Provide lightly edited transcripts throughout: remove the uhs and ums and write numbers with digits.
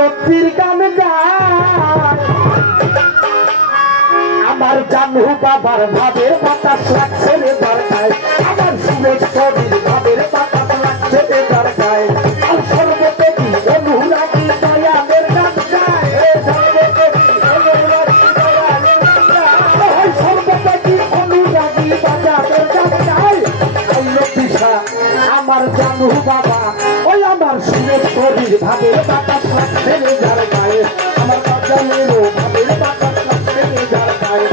লক্ষ্মীর গান গায় আমার জানু বাবার ভাবের বাতাস লাগছে রে দরকায় আমার সুরেশ্বরীর ভাবের বাতাস লাগছে রে দরকায় আর সর্বপ্রতি অনুরাগী দয়ালের গান গায় সর্বপ্রতি অনুরাগী বাজারের গান গায় আমার জানু বাবা ওই আমার সুরেশ্বরীর ভাবের বাতাস লাগছে রে দরকায় আমার বাজানেরও ভাবের বাতাস লাগছে রে দরকায়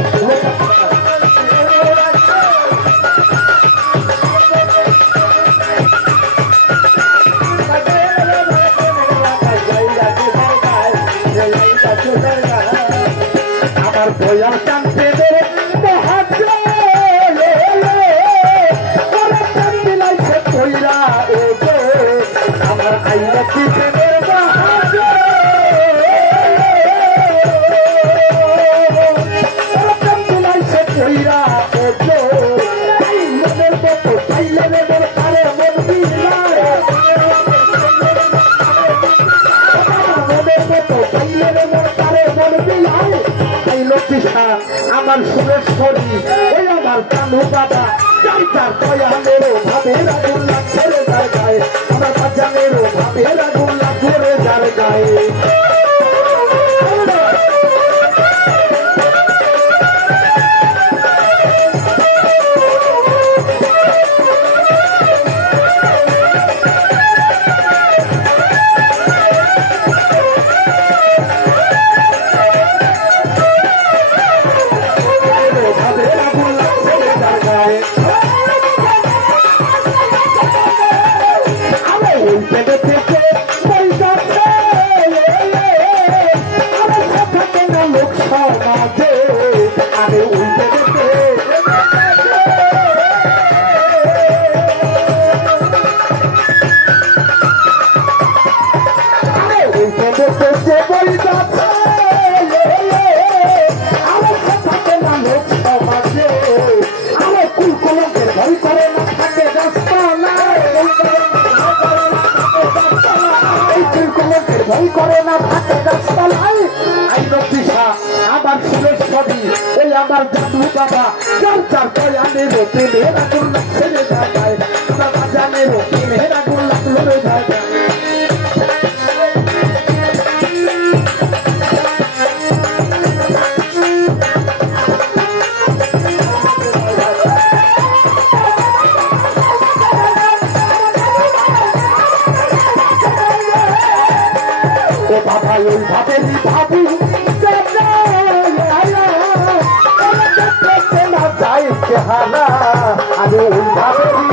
আমার বয়া টানতে দেবে আমার আইলা কি আমার সুরেশ্বরী ওই আমার কানু বাবা চার চার দয়ালেরও ভাবের আগুন লাগছে রে যার গায়ে আমার বাজানেরও ভাবের আগুন লাগছে রে যার গায়ে করে না থাকে গাছপালায় আইলো দিশা আমার সুরেশ্বরী ওই আমার জাদু বাবা চার চার দয়ালেরও প্রেমের আগুন লাগছে রে জায়গায় আমার বাজানেরও প্রেমের আগুন লাগলো রে জায়গায় ওই ভাবেরই ভাবি না যাই চেহারা আমি ওই ভাবেরই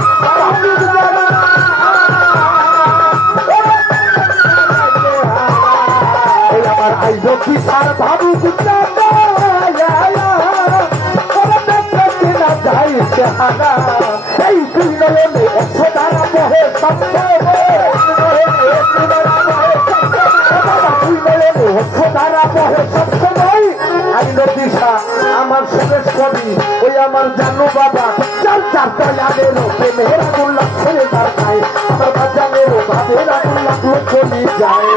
আমার আইজ কি সার ভাবু না যাই চেহারা এই দুই নয়নে একশো দ্বারা বহে সত্য আমার সুরেশ্বরী ওই আমার জানু বাবা চার চার দয়ালেরও প্রেমের আগুন লাগছে তার গায়ে আমার বাজানেরও ভাবের আগুন লাগলো চলে যায়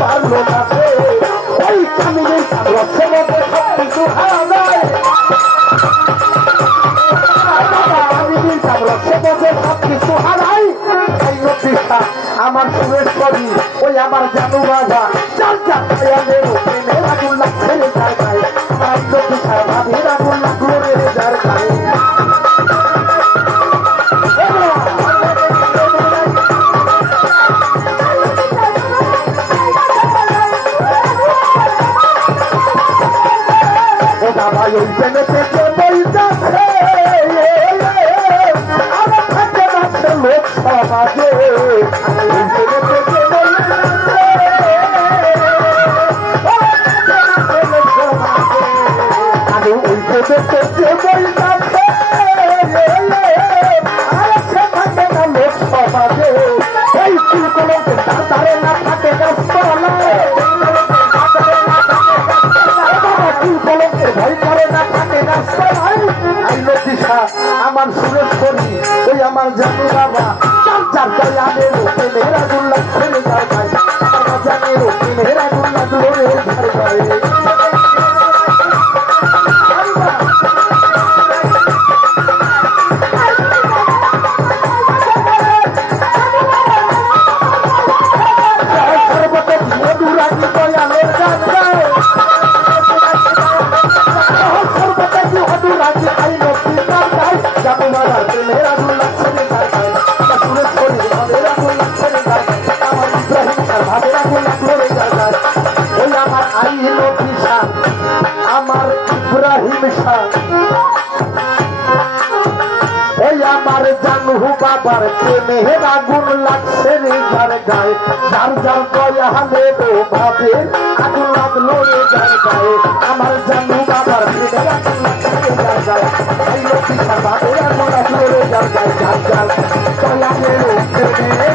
পারলো না সে ওই কামিনের সবকিছু হারাই আমার সুরেশ্বরী ওই আমার জানু বাবা চার চার দয়ালেরও প্রেমের আগুন লাগছে রে যার গায়ে আমার লক্ষ্মী ভাবের আগুন লাগলো রে যার গায়ে সবাই ওই প্রেমে থেকে বইতাছে আমার থাকে যাচ্ছে লোক সমাজে ওই প্রেমে থেকে আমি ওই প্রেমে থেকে বইতাছে আর সে থাকে না লোক সমাজে এই ফুলগুলোকে তারে না থাকে গাছপালা ভয় করে না থাকে গাছপালায় আইলো দিশা আমার সুরেশ্বরী ওই আমার জানু বাবা চার দয়ালের ওকে মেরা গুল্লা ছেড়ে যায় ভাই আমার জানের ওকে মেরা গুল্লা দূরে ঝাড় যায় আমার ইব্রাহিম শাহ ওই আমার জানু বাবার প্রেমের আগুন লাগছে রে যার গায়ে যার যার দয়ালের ভাবে আগুন লাগলো রে যার গায়ে আমার জানু বাবার প্রেমের আগুন লাগছে রে যার গায়ে এই লক্ষ্মীশা বাবের আগুন লাগলো রে যার গায়ে যার যার দয়ালের প্রেমে